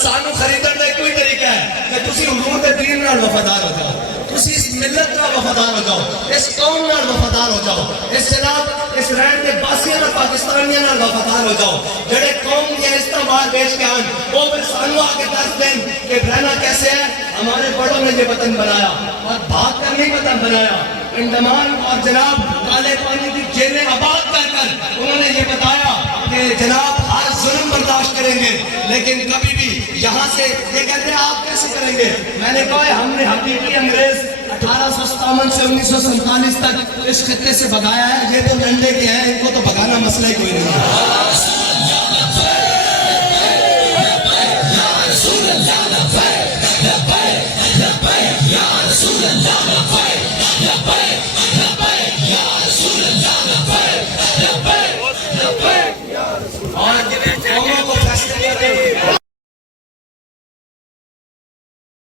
سانو خریدن کا کوئی طریقہ ہے کہ تسی حضور کے دین نال وفادار ہو جاؤ، تسی اس ملت نال وفادار ہو جاؤ، اس قوم نال وفادار ہو جاؤ، اس جناب اس رہن کے باسیاں نال پاکستانیاں نال وفادار ہو جاؤ، جڑے قوم کے استعمال بیچ کے آن وہ پھر سانو آ کے دس دیں کہ رہنا کیسے ہے۔ ہمارے بڑوں نے یہ وطن بنایا اور بھاگ کر نہیں وطن بنایا، انڈمان اور جناب کالے پانی کی جیلیں آباد کر کر انہوں نے یہ بتایا کہ جناب ہر ظلم برداشت کریں گے، لیکن کبھی بھی یہاں سے یہ کہتے ہیں آپ کیسے کریں گے؟ میں نے کہا ہم نے حقیقی انگریز 1857 سے 1947 تک اس خطے سے بھگایا ہے، یہ تو ڈنڈے کے ہیں، ان کو تو بھگانا مسئلہ ہی کوئی نہیں ہے۔